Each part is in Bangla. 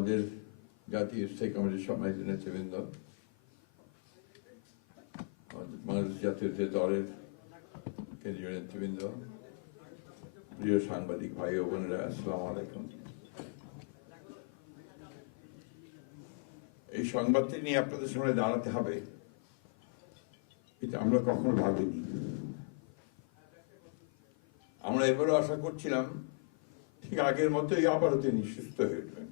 আমাদের জাতীয় স্থায়ী কমিটির সম্মানিত নেতৃবৃন্দ বাংলাদেশ জাতীয় দলের কেন্দ্রীয় নেতৃবৃন্দ প্রিয় সাংবাদিক ভাই ও বোনেরা আসসালাম আলাইকুম এই সংবাদটি নিয়ে আপনাদের সামনে দাঁড়াতে হবে এটা আমরা কখনো ভাবিনি আমরা এবারও আশা করছিলাম ঠিক আগের মতোই আবারও তিনি সুস্থ হয়ে উঠবেন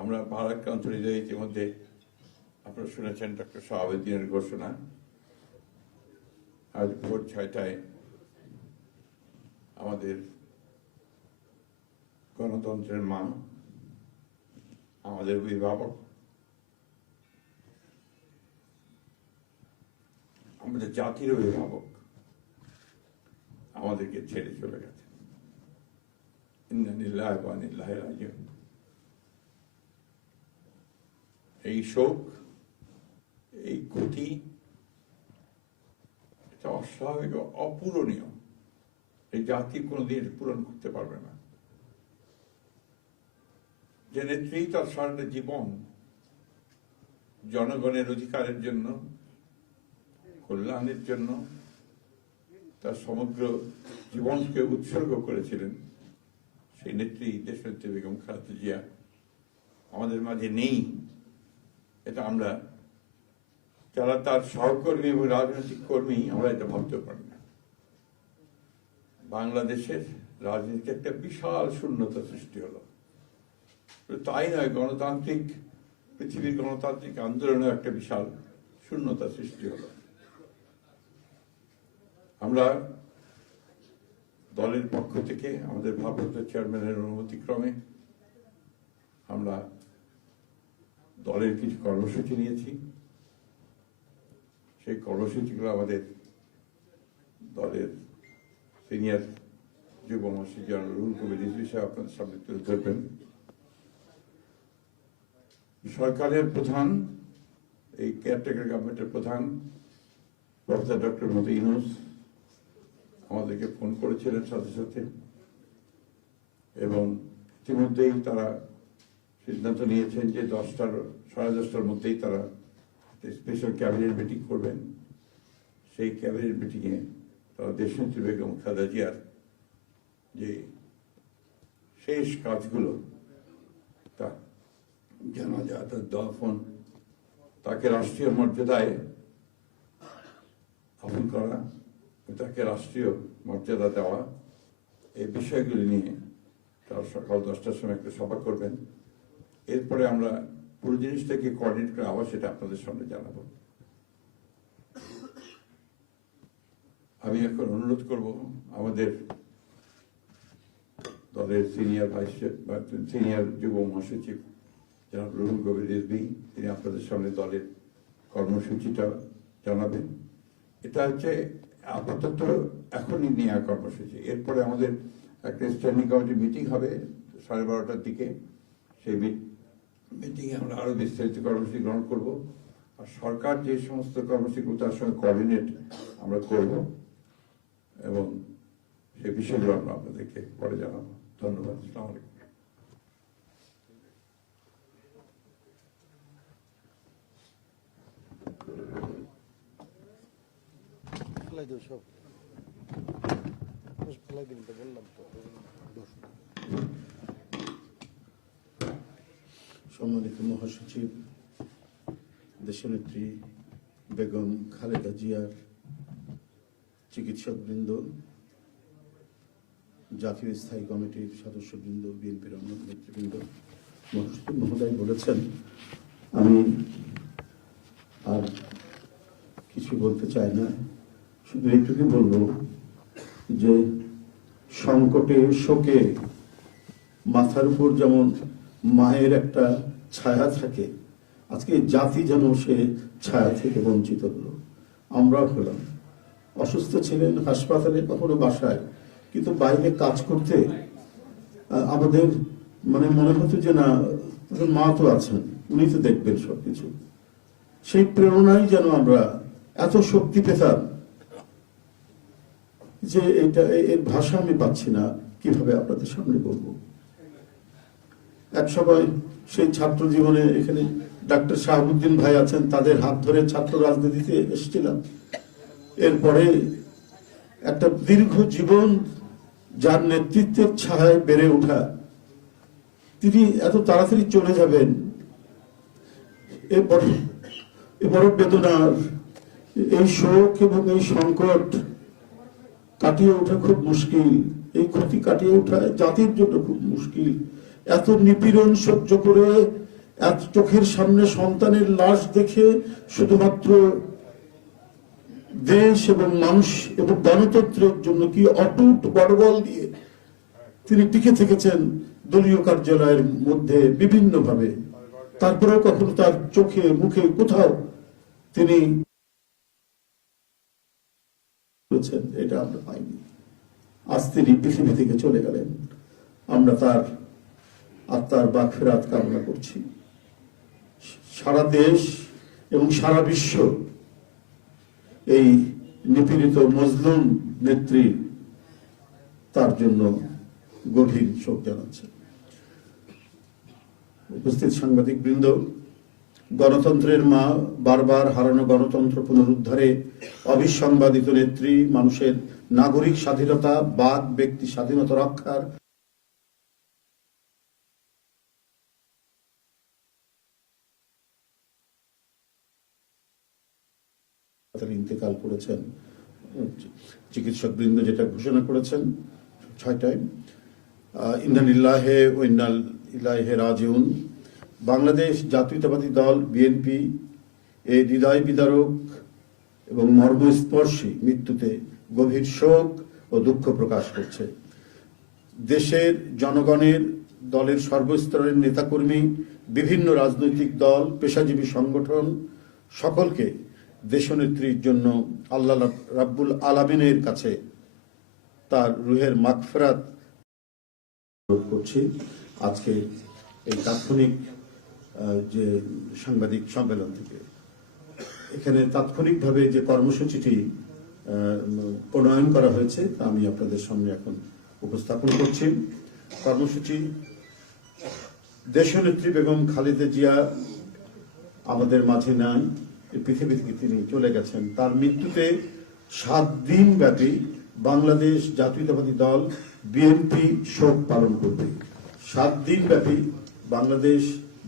আমরা ভারত চলে যাই ইতিমধ্যে আপনারা শুনেছেন ডক্টর শাহাবুদ্দিনের ঘোষণা আজ ভোর ছয়টায় আমাদের গণতন্ত্রের মা আমাদের অভিভাবক আমাদের জাতির অভিভাবক আমাদেরকে ছেড়ে চলে গেছেন ইন্দানিল্লাহ বানিল্লাহ রাজিউন এই শোক এই ক্ষতি এটা অস্বাভাবিক অপূরণীয় এই জাতি কোনোদিন পূরণ করতে পারবে না যে নেত্রী তার সারাটা জীবন জনগণের অধিকারের জন্য কল্যাণের জন্য তার সমগ্র জীবনকে উৎসর্গ করেছিলেন সেই নেত্রী দেশনেত্রী বেগম খালেদা জিয়া আমাদের মাঝে নেই এটা আমরা যারা তার সহকর্মী এবং রাজনৈতিক কর্মী আমরা এটা ভাবতে পারি না বাংলাদেশের রাজনীতিতে একটা বিশাল শূন্যতা সৃষ্টি হলো তাই নয় গণতান্ত্রিক পৃথিবীর গণতান্ত্রিক আন্দোলনেও একটা বিশাল শূন্যতা সৃষ্টি হলো আমরা দলের পক্ষ থেকে আমাদের ভারপ্রাপ্ত চেয়ারম্যানের অনুমতিক্রমে আমরা দলের কিছু কর্মসূচি নিয়েছি সেই কর্মসূচিগুলো আমাদের দলের সিনিয়র যুব মহাশী জনরুল কবির সাহেব আপনাদের সামনে তুলে ধরবেন সরকারের প্রধান এই কেয়ারটেকার গভর্নমেন্টের প্রধান প্রফেসর ডক্টর মতো ইনুস আমাদেরকে ফোন করেছিলেন সাথে সাথে এবং ইতিমধ্যেই তারা সিদ্ধান্ত নিয়েছেন যে দশটার সাড়ে দশটার মধ্যেই তারা স্পেশাল ক্যাবিনেট মিটিং করবেন সেই ক্যাবিনেট মিটিংয়ে তারা দেশনেত্রী বেগম খালেদা জিয়ার যে শেষ কাজগুলো তা জানা যায় তার দফন তাকে রাষ্ট্রীয় মর্যাদায় আপন করা তাকে রাষ্ট্রীয় মর্যাদা দেওয়া এই বিষয়গুলি নিয়ে তারা সকাল দশটার সময় একটা সভা করবেন এরপরে আমরা পুরো জিনিসটাকে কোঅর্ডিনেট করে আবার সেটা আপনাদের সামনে জানাবো আমি এখন অনুরোধ করব আমাদের দলের সিনিয়র ভাইস সিনিয়র যুব মহাসচিব জনাব রুহুল কবির রিজবি তিনি আপনাদের সামনে দলের কর্মসূচিটা জানাবেন এটা হচ্ছে আপাতত এখনই নেওয়া কর্মসূচি এরপরে আমাদের একটা স্ট্যান্ডিং কমিটির মিটিং হবে সাড়ে বারোটার দিকে সেই মিটিংয়ে আমরা আরও বিস্তারিত কর্মসূচি গ্রহণ করব আর সরকার যে সমস্ত কর্মসূচিগুলো তার সঙ্গে কোঅর্ডিনেট আমরা করব এবং সে বিষয়গুলো আমরা আপনাদেরকে পরে জানাবো ধন্যবাদ আসসালামু আলাইকুম সব বললাম তো দোষ সম্মানিত মহাসচিব দেশনেত্রী বেগম খালেদা জিয়ার চিকিৎসকবৃন্দ জাতীয় স্থায়ী কমিটির সদস্যবৃন্দ বিএনপির অন্য নেতৃবৃন্দ মহাসচিব মহোদয় বলেছেন আমি আর কিছু বলতে চাই না শুধু এইটুকু বলব যে সংকটে শোকে মাথার উপর যেমন মায়ের একটা ছায়া থাকে আজকে জাতি যেন সে ছায়া থেকে বঞ্চিত হলো আমরা হলাম অসুস্থ ছিলেন হাসপাতালে কখনো বাসায় কিন্তু বাইরে কাজ করতে আমাদের মানে মনে হতো যে না মা তো আছেন উনি তো দেখবেন সবকিছু সেই প্রেরণাই যেন আমরা এত শক্তি পেতাম যে এটা এর ভাষা আমি পাচ্ছি না কিভাবে আপনাদের সামনে বলবো এক সময় সেই ছাত্র জীবনে এখানে ডাক্তার শাহাবুদ্দিন ভাই আছেন তাদের হাত ধরে ছাত্র রাজনীতিতে এসেছিলাম এরপরে একটা দীর্ঘ জীবন যার নেতৃত্বের ছায় বেড়ে ওঠা তিনি এত তাড়াতাড়ি চলে যাবেন এরপর এ বড় বেদনার এই শোক এবং এই সংকট কাটিয়ে ওঠা খুব মুশকিল এই ক্ষতি কাটিয়ে ওঠা জাতির জন্য খুব মুশকিল এত নিপীড়ন সহ্য করে এত চোখের সামনে সন্তানের লাশ দেখে শুধুমাত্র দেশ এবং মানুষ এবং গণতন্ত্রের জন্য কি অটুট বড়বল দিয়ে তিনি টিকে থেকেছেন দলীয় কার্যালয়ের মধ্যে বিভিন্নভাবে তারপরেও কখনো তার চোখে মুখে কোথাও তিনি এটা আমরা পাইনি আজ তিনি পৃথিবী থেকে চলে গেলেন আমরা তার আত্মার বাকফেরাত কামনা করছি সারা দেশ এবং সারা বিশ্ব এই নিপীড়িত মজলুম নেত্রী তার জন্য গভীর শোক জানাচ্ছে উপস্থিত সাংবাদিক বৃন্দ গণতন্ত্রের মা বারবার হারানো গণতন্ত্র পুনরুদ্ধারে অবিসংবাদিত নেত্রী মানুষের নাগরিক স্বাধীনতা বাদ ব্যক্তি স্বাধীনতা রক্ষার হাসপাতালে ইন্তেকাল করেছেন চিকিৎসকবৃন্দ যেটা ঘোষণা করেছেন ছয়টায় ইন্দানিল্লাহে ও ইন্দাল রাজিউন বাংলাদেশ জাতীয়তাবাদী দল বিএনপি এই হৃদয় বিদারক এবং মর্মস্পর্শী মৃত্যুতে গভীর শোক ও দুঃখ প্রকাশ করছে দেশের জনগণের দলের সর্বস্তরের নেতাকর্মী বিভিন্ন রাজনৈতিক দল পেশাজীবী সংগঠন সকলকে দেশনেত্রীর জন্য আল্লাহ রাব্বুল আলামিনের কাছে তার রুহের মাকফরাত করছি আজকে এই তাৎক্ষণিক যে সাংবাদিক সম্মেলন থেকে এখানে তাৎক্ষণিকভাবে যে কর্মসূচিটি প্রণয়ন করা হয়েছে তা আমি আপনাদের সামনে এখন উপস্থাপন করছি কর্মসূচি দেশনেত্রী বেগম খালেদা জিয়া আমাদের মাঝে নাই পৃথিবী থেকে তিনি চলে গেছেন তার মৃত্যুতে সাত দিন ব্যাপী বাংলাদেশ জাতীয়তাবাদী দল বিএনপি শোক পালন করবে সাত দিন ব্যাপী বাংলাদেশ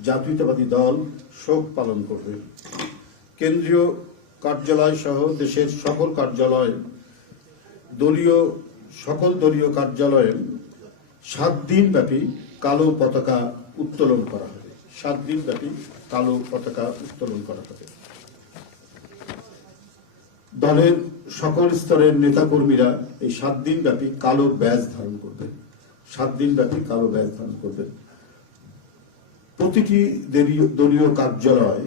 জাতীয়তাবাদী দল শোক পালন করবে কেন্দ্রীয় কার্যালয় সহ দেশের সকল কার্যালয় দলীয় সকল দলীয় কার্যালয়ে সাত দিন ব্যাপী কালো পতাকা উত্তোলন করা হবে সাত দিন ব্যাপী কালো পতাকা উত্তোলন করা হবে দলের সকল স্তরের নেতাকর্মীরা এই সাত দিন ব্যাপী কালো ব্যাজ ধারণ করবেন সাত দিন ব্যাপী কালো ব্যাজ ধারণ করবেন প্রতিটি দলীয় কার্যালয়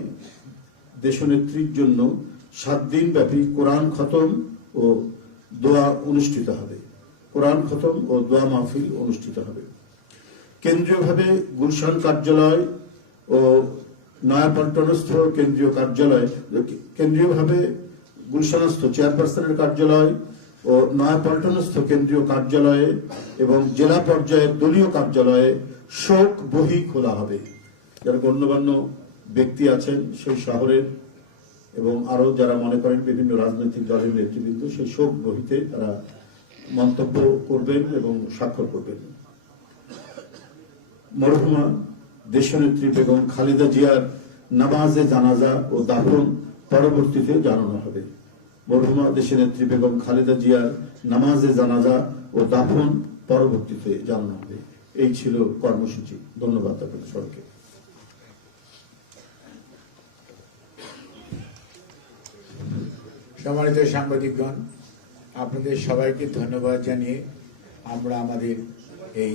দেশনেত্রীর জন্য সাত দিন ব্যাপী কোরআন খতম ও দোয়া অনুষ্ঠিত হবে কোরআন খতম ও দোয়া মাহফিল অনুষ্ঠিত হবে কেন্দ্রীয়ভাবে গুলশান কার্যালয় ও নয়াপল্টনস্থ কেন্দ্রীয় কার্যালয় কেন্দ্রীয়ভাবে গুলশানস্থ চেয়ারপারসনের কার্যালয় ও নয়াপল্টনস্থ কেন্দ্রীয় কার্যালয়ে এবং জেলা পর্যায়ে দলীয় কার্যালয়ে শোক বহি খোলা হবে যারা গণ্যমান্য ব্যক্তি আছেন সেই শহরের এবং আরও যারা মনে করেন বিভিন্ন রাজনৈতিক দলের নেতৃবৃন্দ সেই শোক বহিতে তারা মন্তব্য করবেন এবং স্বাক্ষর করবেন মরহুমা দেশনেত্রী বেগম খালেদা জিয়ার নামাজে জানাজা ও দাফন পরবর্তীতে জানানো হবে মরহুমা দেশের নেত্রী বেগম খালেদা জিয়ার নামাজে জানাজা ও দাফন পরবর্তীতে জানানো হবে এই ছিল কর্মসূচি ধন্যবাদ আপনাদের সবাইকে সম্মানিত সাংবাদিকগণ আপনাদের সবাইকে ধন্যবাদ জানিয়ে আমরা আমাদের এই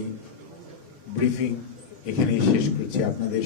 ব্রিফিং এখানে শেষ করছি আপনাদের